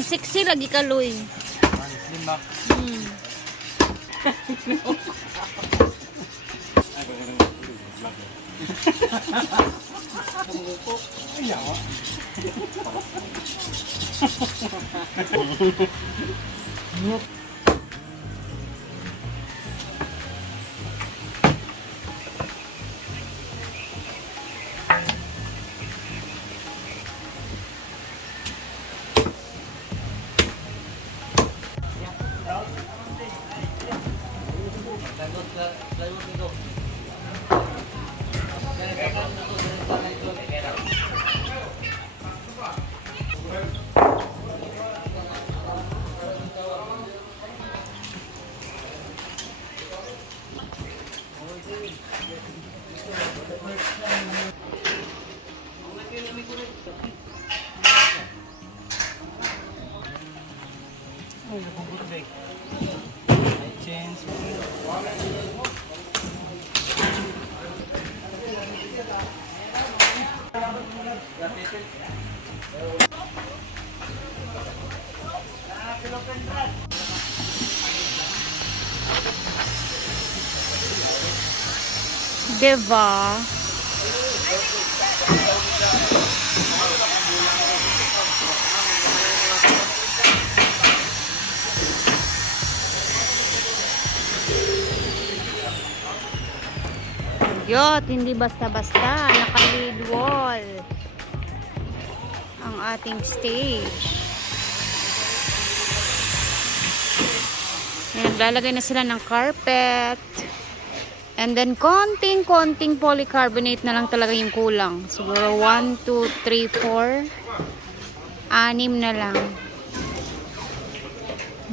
Ang sexy lagi ka, Loy. Slim ba? Hmm. Ay, Diba? Yot, hindi basta-basta. Naka-lead wall. Ang ating stage. Ayan, naglalagay na sila ng carpet. And then, konting-konting polycarbonate na lang talaga yung kulang. Siguro 1, 2, 3, 4. Anim na lang.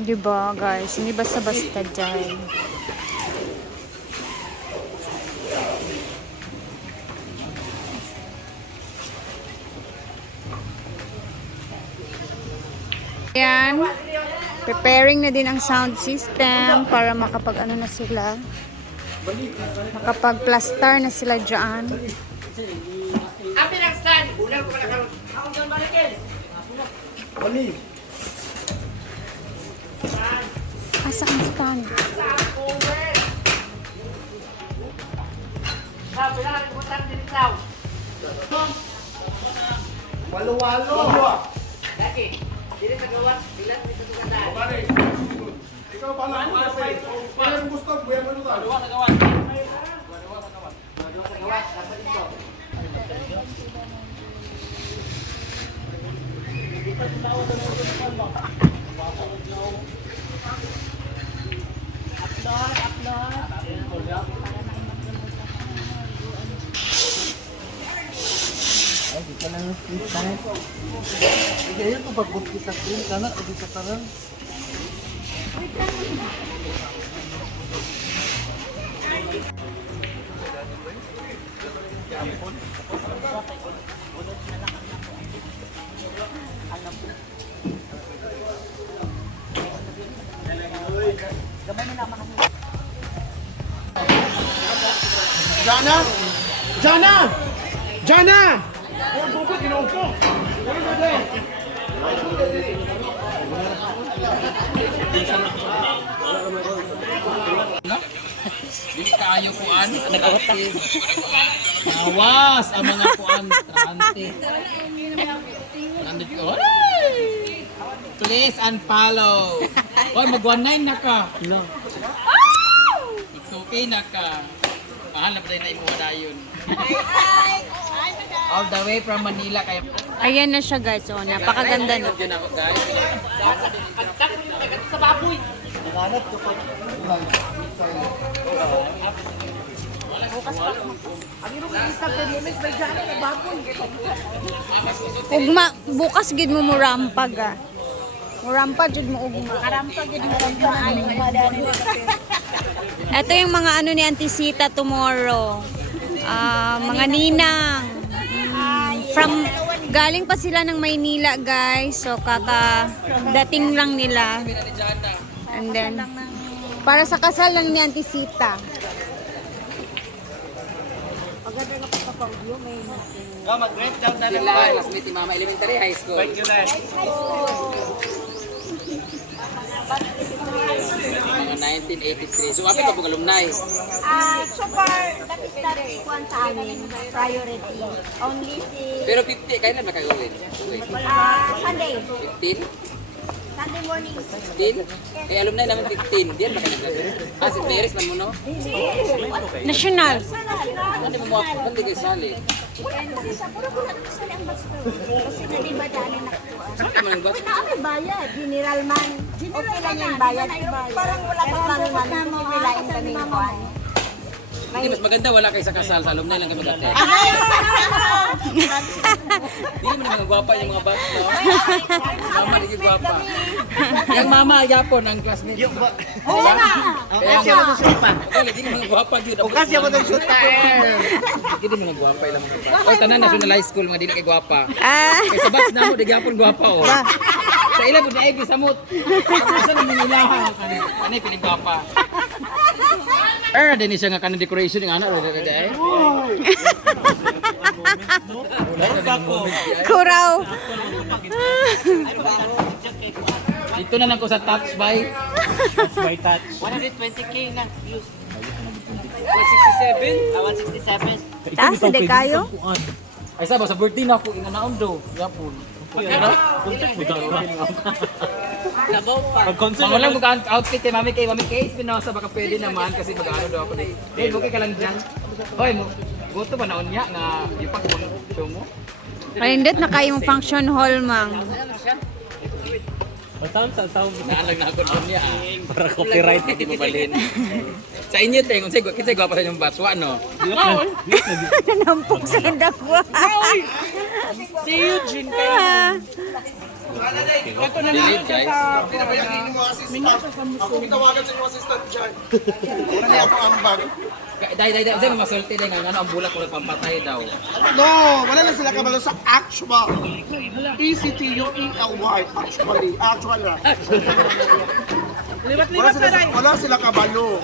Diba, guys? Hindi basta-basta dyan. Ayan. Preparing na din ang sound system para makapag ano na sila. Makapag-plaster na sila dyan. Asa ang stand? Walo-walo. Ikaw pa lang kasi. Kaya gusto, buya mo ito. Dalawa sa gawan. Ay, di ka lang split time. Hindi, yun ito pag-bukti sa screen ka na, hindi ka tarang. Jana! Jana! Jana! Di kayo kuan. Awas ang mga kuan trante. Nandito ko. Please unfollow. Oy, mag-19 na ka. No. It's okay na ka. Mahal na pa rin na imo dayon. All the way from Manila kaya Ayan na siya guys. Oh, napakaganda na. Yun ako Ugma, bukas gid mo murampag ah. Murampag jud mo ugma. Karampag gid mo Ito yung mga ano ni Auntie Sita tomorrow. Ah, mga ninang. Mm, from galing pa sila ng Maynila, guys. So kaka dating lang nila. And then, para sa kasal lang ni Auntie Sita. Maganda na ko pang view, may No, mag-rent daw na lang ba? Mas may mama elementary high school. Thank you, Lan. Mga 1983. So, apit ka po alumni. Ah, so far, that is not one sa amin, priority. Only si... Pero 50, kailan makagawin? Ah, Sunday. 15? Sunday morning. 16? Eh, alumni naman 15. Diyan ba kayo nag Ah, si Maris man mo, no? National. Hindi mo mo, hindi kayo sali. Isa, puro ko lang sa ang basta. Kasi na di ba dali na Saan naman ang batch? Kami bayad, general man. Okay lang yung bayad. Parang wala pa kami namin pipilain kami yung kuhan. Hindi, mas maganda wala kayo sa kasal. Sa alumni lang kami mag Hindi naman mga gwapa yung mga batch, no? Mama, hindi gwapa. Yung mama, yapon, ang classmate. Yung ba? Oo na! Kaya siya mo supa. Okay, hindi mga gwapa yun. O kasi mo supa. Hindi mga gwapa ilang mga gwapa. Oy, tanan national high school, mga dili kay gwapa. Ah, Kaya sa batch na mo, di gyapon gwapa, oh. Sa ilan po na egi samot. Sa naman ilaha. Ano yung piling gwapa? Er, din siya nga kanang decoration ng anak. Eh. kuraw. Dito na lang ko sa touch by. 120k na views. 167. Ah, 167. Taas, hindi kayo? Ay sa ba sa birthday na ako ina naon do. Yapon. Nabaw pa. Mga lang mag outfit kay Mami kay Mami kay Espinosa baka pwede naman kasi mag-ano daw ako dito. Eh, okay ka lang diyan. Hoy, mo goto ba naon niya nga yung pag show mo? Palindot na kayo function hall, mang. Sound sa sound. Naalag na ako doon niya. Para copyright hindi mo balhin. sa inyo te, kung sige, kasi gwapo sa inyong batch, wa no? Nampok sa dakwa. Si Eugene kayo. Ah, Delete guys. Ako kitawagan sa inyong assistant dyan. Wala niya ako ambag. Dai dai dai, dai masulti dai nga ano ang bulak ko nagpampatay daw. No, wala lang sila kabalo sa actual. E-C-T-U-E-L-Y. Actually, actual lang. Wala Liwat-liwat sila, na rin. wala sila kabalo.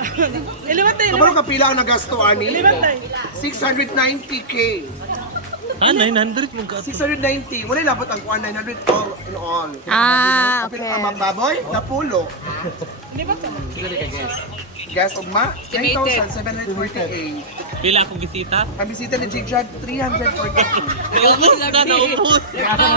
Liwat na Kabalo kapila ang nagasto, ani? Liwat na 690k. Ah, 900 mong ka. 690. Wala labot ang kuan 900 all in all. ah Kapit okay. ang mambaboy, napulo. Siguro di ka guess. Gas ugma, 9,748. Pila akong bisita? Ang bisita ni Jig Jag, 342. Naubos na, naubos. Asa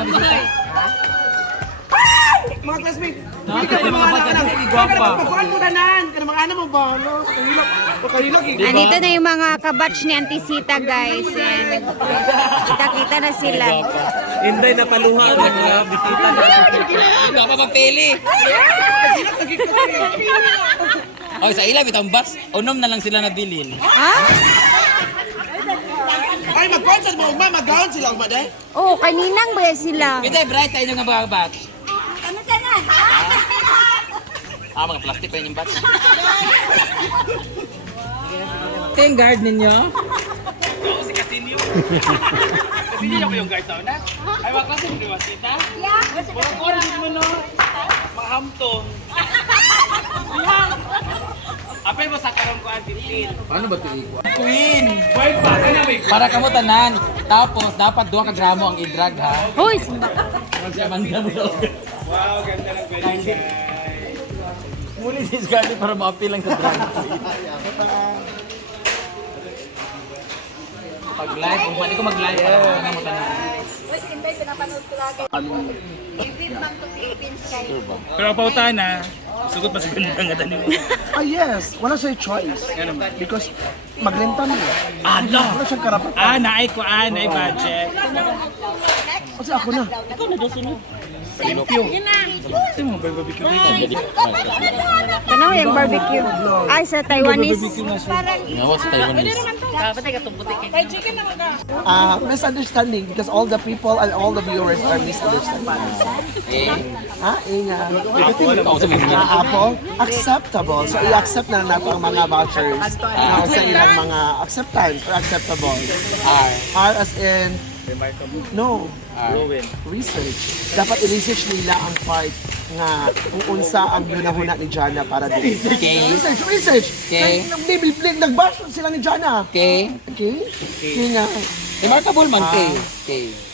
na bisita? Mga classmate, hindi ka pa mga anak. hindi gwapa. Pagkuhan mo tanan. Kana mga anak mo ba? No? Kahilak. Kahilak. eh. Andito na yung mga kabatch ni Antisita, guys. And kita-kita na sila. Inday na paluha ang mga bisita na. Wala pa magpili. Oh, sa ila bitang bus. Unom na lang sila nabilin. Ha? Ay, mag-concert mo, ugma. Mag-gown sila, ugma, day. Oo, kaninang ba sila? Kita bright sa inyo nga mga batch. Ano? Ah, mga plastic pa yung batch. Ito yung guard ninyo. Si Casinio. Casinio ko yung guard sa una. Ay, wala kasi hindi wasita. Yeah. Purong oras din mo no. Mahamtong. Yan. Apay mo sa karong ko 15. Paano ba ito ikuha? Queen! Boy, baka na may... Para kamo tanan. Tapos, dapat 2 ka gramo ang i-drag ha. Hoy, simba. Magsiamanda mo. Wow, ganda ng pwede Muli si Scarlett para ma-appeal lang sa drag. Pag live, kung pwede ko mag-live para makakana mo tanan. Si Inday, pinapanood ko lagi. Ibig bang to Philippines kayo? Pero pauta na. Sugot pa siguro nga dani mo. Ah, yes. Wala siya choice. Because magrenta niya. Ano? Wala siyang karapat. Ah, naay ko ah, naay budget. Kasi ako na. Ito mo ba barbecue dito? Ano yung barbecue? Ay, sa Taiwanese. Ngawa sa Taiwanese. Ah, misunderstanding because all the people and all the viewers are misunderstanding. Eh, Ah, Apple, acceptable. So, i-accept na nato ang mga vouchers na sa ilang mga acceptance or acceptable. R. R as in, no, R. research. Dapat i-research nila ang part nga kung unsa ang ginahuna ni Jana para dito. Okay. Research, research. Okay. Nag- Nag-Beyblade, nag-bash sila ni Jana. Okay. Okay? Okay nga. Remarkable man, K. K.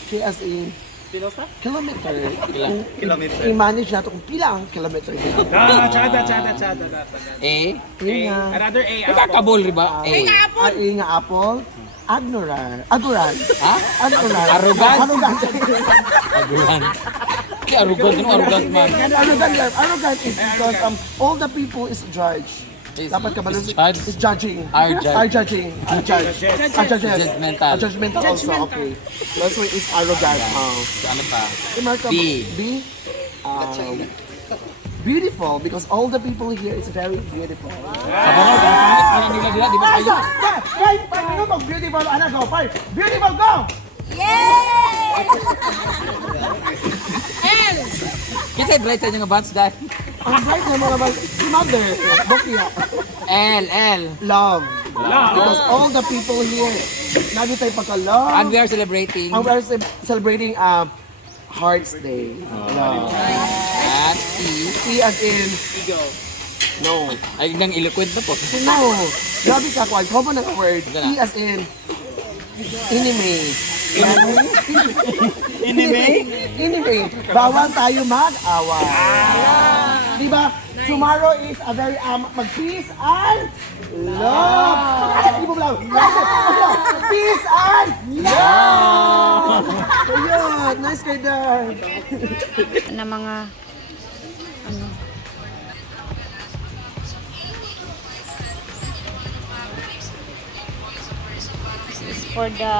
Okay as in, Pilosa? kilometer. Kung i-manage natin kung pila ang kilometer nila. Ah, chada, chada, chada. dapat. Eh, Yun nga. Another A. nakakabol riba? Eh. Ay, yun nga, apple. Agnorar. Adoran. Ha? Adoran. Arrogant? Arrogant. Arrogant. Kaya arrogant, ano arrogant man? arrogant, arrogant is because um, all the people is judge. Is- Dapat ka ba is nun- judge? Is judging. Are judge. Are judging. Are judge. Are judges. Judgmental. Are judgmental also. Okay. That's why is arrogant. Um, So, ano pa? B. B. Um, beautiful because all the people here is very beautiful. Kabaro, pangit ano nila dila, di ba kayo? five. Beautiful, ano, go, five. Beautiful, go! Kita bright sa inyo nga bats dahil. Ang bright na mga bag, mother, Bokia, L, L. love. Because all the people here, nagi tayo pagka-love. And we are celebrating And we are ce- celebrating um, Hearts Day. Love. at E. See as in, no. Ay, nang eloquent na po. No. Grabe ka, Kwan. Common ang word. Gana. E as in, enemy. Enemy? Enemy. Bawal tayo mag-away. Diba? Tomorrow is a very um, mag-peace and love. Hindi mo lang. Peace and love. Ayun. Nice kay Dan. na mga ano This is for the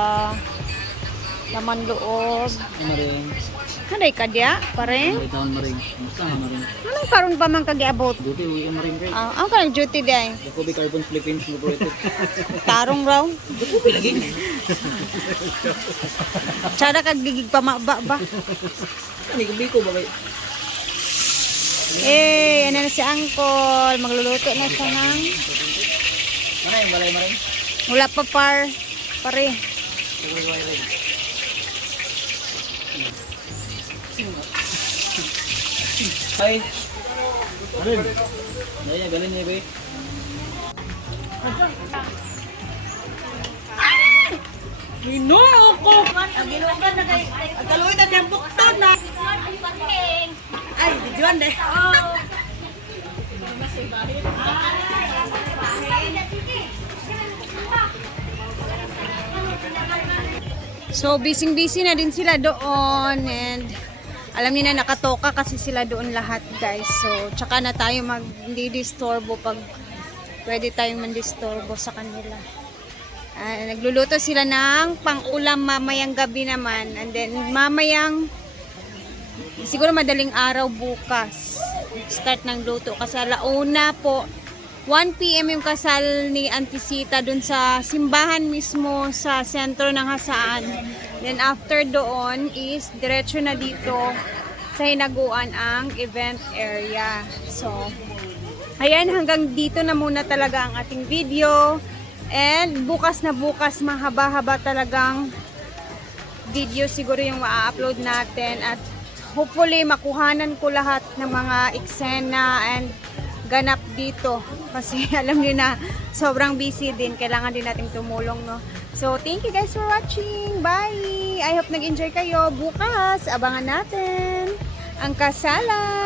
laman loob. Maring. Kanay ka diya, pare? Itaon maring. Musta nga maring? Anong karon pa man kagiabot? Duty, uwi ang maring kay. Ah, ang kanang duty day. The Kobe Carbon Philippines Incorporated. Tarong raw. Tsada kag gigig pa maba ba? Ani, kubi ko ba kay? Eh, ano na si Angkol. Magluluto na siya ng... Ano yung balay maring? Wala pa par. Pare. Ay. Maring. Daya, galing niya ba? Ay, videoan deh. So, busy-busy na din sila doon and alam niyo na nakatoka kasi sila doon lahat guys. So, tsaka na tayo mag hindi disturbo pag pwede tayong mandisturbo sa kanila. Ah, nagluluto sila ng pang-ulam mamayang gabi naman and then mamayang siguro madaling araw bukas start ng luto kasi alauna po 1 p.m. yung kasal ni Antisita dun sa simbahan mismo sa sentro ng Hasaan. Then after doon is diretso na dito sa hinaguan ang event area. So, ayan hanggang dito na muna talaga ang ating video. And bukas na bukas mahaba-haba talagang video siguro yung ma-upload natin at hopefully makuhanan ko lahat ng mga eksena and ganap dito. Kasi alam niyo na sobrang busy din. Kailangan din nating tumulong no? So thank you guys for watching. Bye! I hope nag-enjoy kayo. Bukas abangan natin ang kasalan